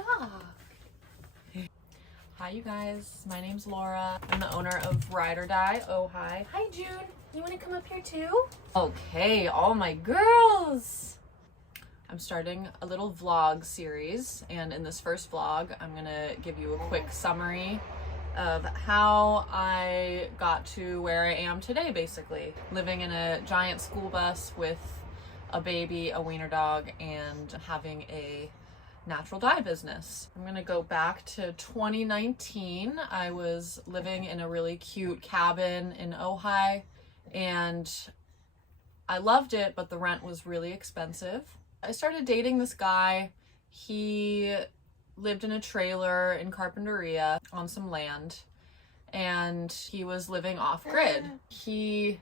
off. Hi you guys, my name's Laura. I'm the owner of Ride or Die Ojai. Hi June, you want to come up here too? Okay, all my girls. I'm starting a little vlog series, and in this first vlog I'm gonna give you a quick summary of how I got to where I am today, basically. Living in a giant school bus with a baby, a wiener dog, and having a natural dye business. I'm gonna go back to 2019. I was living in a really cute cabin in Ojai, and I loved it, but the rent was really expensive. I started dating this guy. He lived in a trailer in Carpinteria on some land, and he was living off-grid. He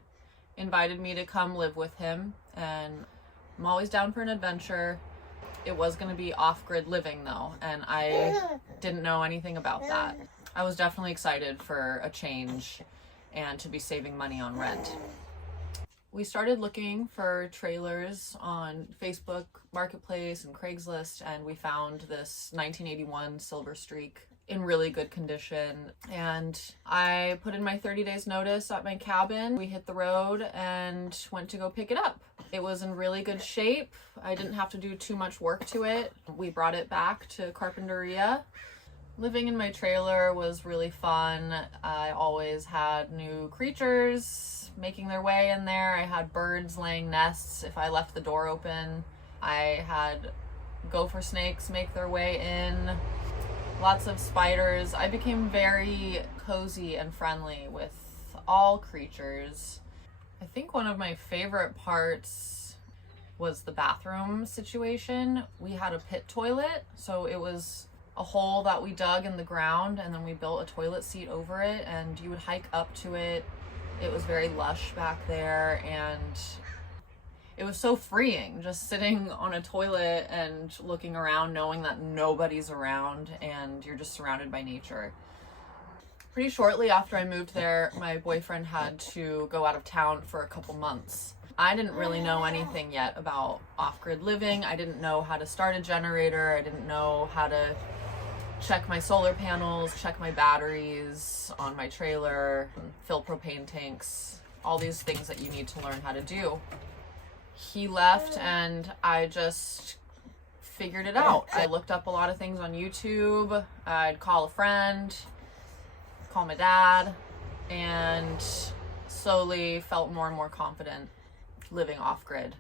invited me to come live with him, and I'm always down for an adventure. It was going to be off-grid living though, and I didn't know anything about that. I was definitely excited for a change and to be saving money on rent. We started looking for trailers on Facebook Marketplace and Craigslist, and we found this 1981 Silver Streak in really good condition. And I put in my 30 days notice at my cabin. We hit the road and went to go pick it up. It was in really good shape. I didn't have to do too much work to it. We brought it back to Carpinteria. Living in my trailer was really fun. I always had new creatures making their way in there. I had birds laying nests if I left the door open. I had gopher snakes make their way in. Lots of spiders. I became very cozy and friendly with all creatures. I think one of my favorite parts was the bathroom situation. We had a pit toilet, so it was a hole that we dug in the ground, and then we built a toilet seat over it, and you would hike up to it. It was very lush back there, and it was so freeing just sitting on a toilet and looking around knowing that nobody's around and you're just surrounded by nature. Pretty shortly after I moved there, my boyfriend had to go out of town for a couple months. I didn't really know anything yet about off-grid living. I didn't know how to start a generator. I didn't know how to check my solar panels, check my batteries on my trailer, fill propane tanks, all these things that you need to learn how to do. He left and I just figured it out. I looked up a lot of things on YouTube. I'd call a friend, call my dad, and slowly felt more and more confident living off-grid.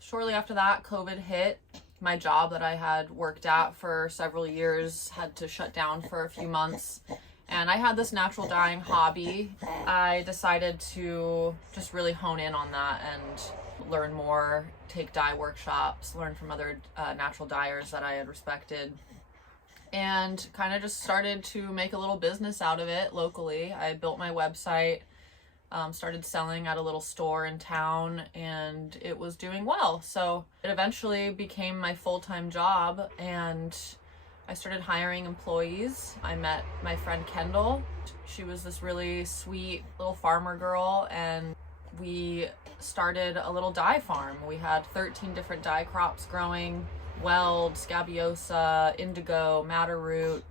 Shortly after that, COVID hit. My job that I had worked at for several years had to shut down for a few months, and I had this natural dyeing hobby. I decided to just really hone in on that and learn more, take dye workshops, learn from other natural dyers that I had respected, and kind of just started to make a little business out of it locally. I built my website, started selling at a little store in town, and it was doing well. So it eventually became my full-time job, and I started hiring employees. I met my friend Kendall. She was this really sweet little farmer girl, and we started a little dye farm. We had 13 different dye crops growing: weld, scabiosa, indigo, madder root,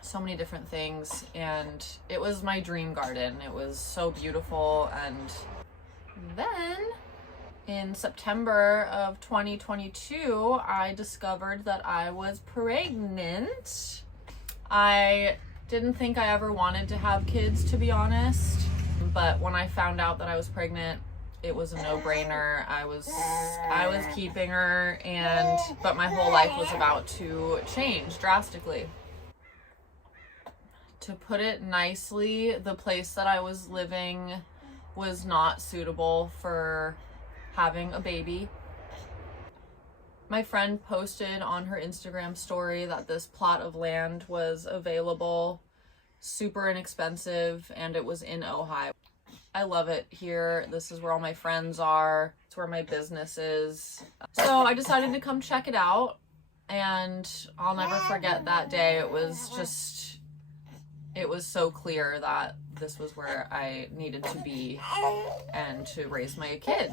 so many different things, and it was my dream garden. It was so beautiful. And then in September of 2022, I discovered that I was pregnant. I didn't think I ever wanted to have kids, to be honest, but when I found out that I was pregnant, it was a no-brainer. I was keeping her, but my whole life was about to change drastically. To put it nicely, the place that I was living was not suitable for having a baby. My friend posted on her Instagram story that this plot of land was available, super inexpensive, and it was in Ojai. I love it here. This is where all my friends are. It's where my business is. So I decided to come check it out, and I'll never forget that day. It was so clear that this was where I needed to be and to raise my kid.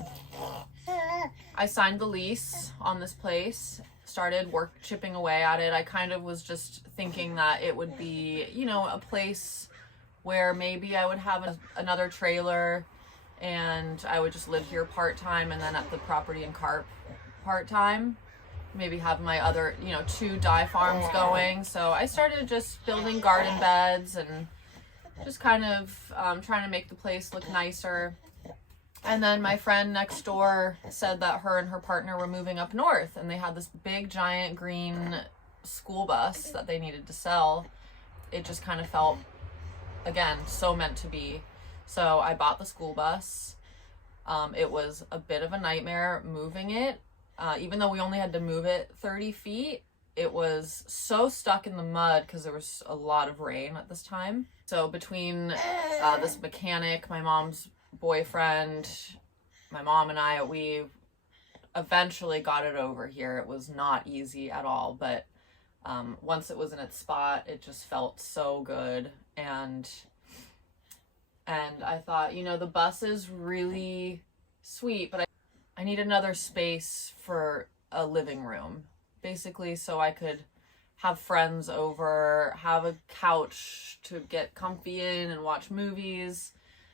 I signed the lease on this place, started chipping away at it. I kind of was just thinking that it would be, you know, a place where maybe I would have another trailer and I would just live here part-time, and then at the property and carp part-time, maybe have my other, you know, 2 dye farms going. So I started just building garden beds and just kind of trying to make the place look nicer. And then my friend next door said that her and her partner were moving up north, and they had this big giant green school bus that they needed to sell. It just kind of felt, again, so meant to be. So I bought the school bus. It was a bit of a nightmare moving it. Even though we only had to move it 30 feet, it was so stuck in the mud because there was a lot of rain at this time. So between this mechanic, my mom's boyfriend, my mom and I, we eventually got it over here. It was not easy at all, but once it was in its spot, it just felt so good. And I thought, you know, the bus is really sweet, but I need another space for a living room, basically, so I could have friends over, have a couch to get comfy in and watch movies,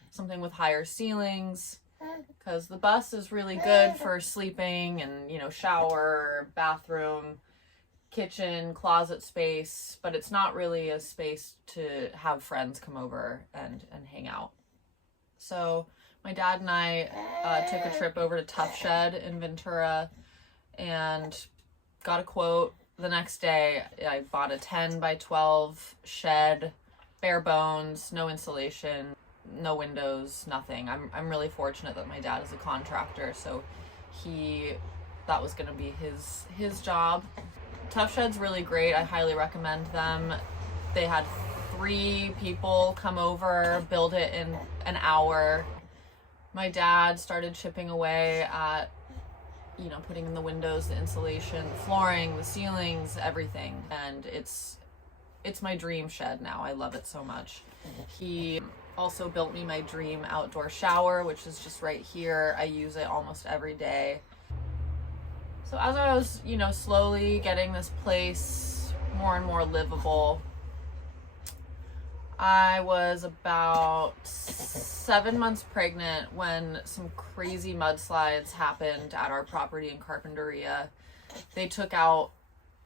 something with higher ceilings, because the bus is really good for sleeping and, you know, shower, bathroom, kitchen, closet space, but it's not really a space to have friends come over and hang out. So my dad and I took a trip over to Tough Shed in Ventura and got a quote. The next day I bought a 10 by 12 shed, bare bones, no insulation, no windows, nothing. I'm really fortunate that my dad is a contractor, so that was going to be his job. Tough Shed's really great. I highly recommend them. They had 3 people come over, build it in an hour. My dad started chipping away at, you know, putting in the windows, the insulation, the flooring, the ceilings, everything. And it's my dream shed now. I love it so much. He also built me my dream outdoor shower, which is just right here. I use it almost every day. So as I was, you know, slowly getting this place more and more livable, I was about 7 months pregnant when some crazy mudslides happened at our property in Carpinteria. They took out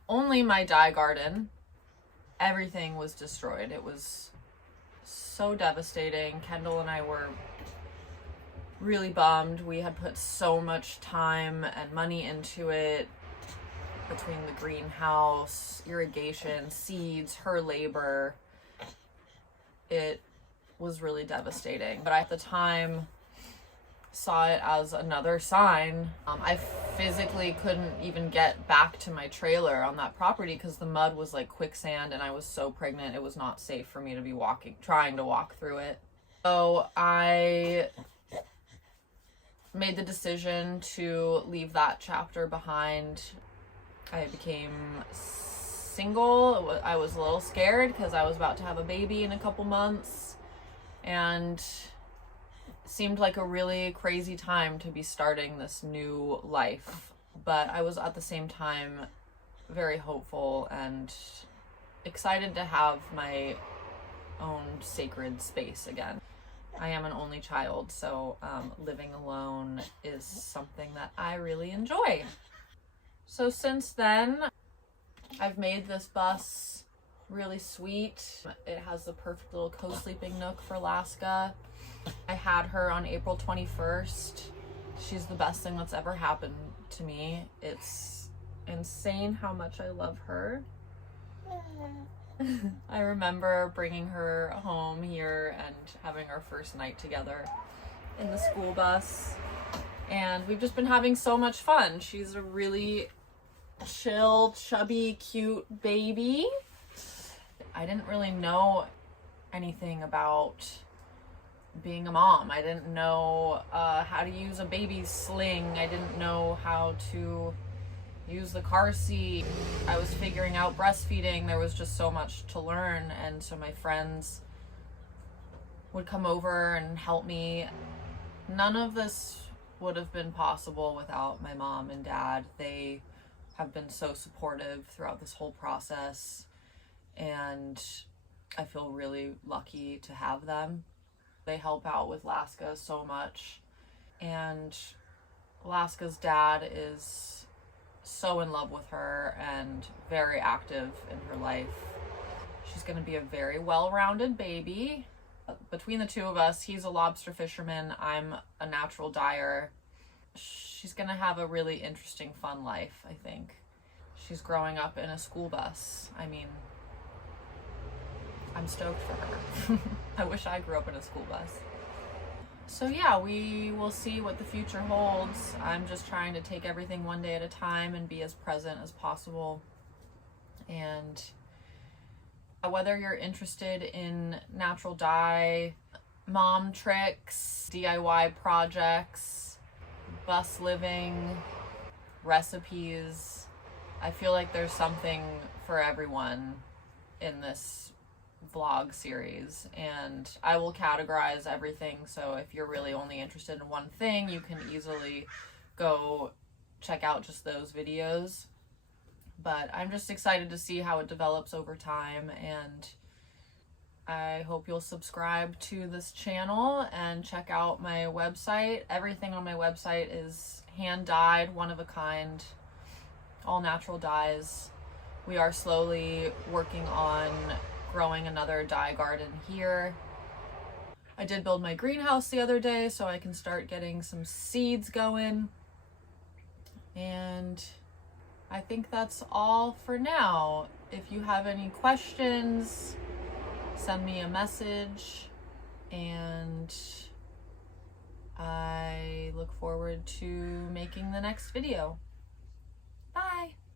only my dye garden. Everything was destroyed. It was so devastating. Kendall and I were really bummed. We had put so much time and money into it, between the greenhouse, irrigation, seeds, her labor. It was really devastating. But I, at the time, saw it as another sign. I physically couldn't even get back to my trailer on that property because the mud was like quicksand and I was so pregnant. It was not safe for me to be trying to walk through it. So I made the decision to leave that chapter behind. I became single. I was a little scared because I was about to have a baby in a couple months, and it seemed like a really crazy time to be starting this new life. But I was at the same time very hopeful and excited to have my own sacred space again. I am an only child, so living alone is something that I really enjoy. So since then, I've made this bus really sweet. It has the perfect little co-sleeping nook for Alaska. I had her on April 21st. She's the best thing that's ever happened to me. It's insane how much I love her. I remember bringing her home here and having our first night together in the school bus. And we've just been having so much fun. She's a really chill, chubby, cute baby. I didn't really know anything about being a mom. I didn't know how to use a baby sling. I didn't know how to use the car seat. I was figuring out breastfeeding. There was just so much to learn, and so my friends would come over and help me. None of this would have been possible without my mom and dad. They have been so supportive throughout this whole process, and I feel really lucky to have them. They help out with Laska so much, and Laska's dad is so in love with her and very active in her life. She's going to be a very well-rounded baby. Between the two of us, he's a lobster fisherman, I'm a natural dyer. She's going to have a really interesting, fun life, I think. She's growing up in a school bus. I mean, I'm stoked for her. I wish I grew up in a school bus. So yeah, we will see what the future holds. I'm just trying to take everything one day at a time and be as present as possible. And whether you're interested in natural dye, mom tricks, DIY projects, bus living, recipes, I feel like there's something for everyone in this vlog series, and I will categorize everything, so if you're really only interested in one thing, you can easily go check out just those videos. But I'm just excited to see how it develops over time, and I hope you'll subscribe to this channel and check out my website. Everything on my website is hand dyed, one of a kind, all natural dyes. We are slowly working on growing another dye garden here. I did build my greenhouse the other day so I can start getting some seeds going. And I think that's all for now. If you have any questions, send me a message, and I look forward to making the next video. Bye!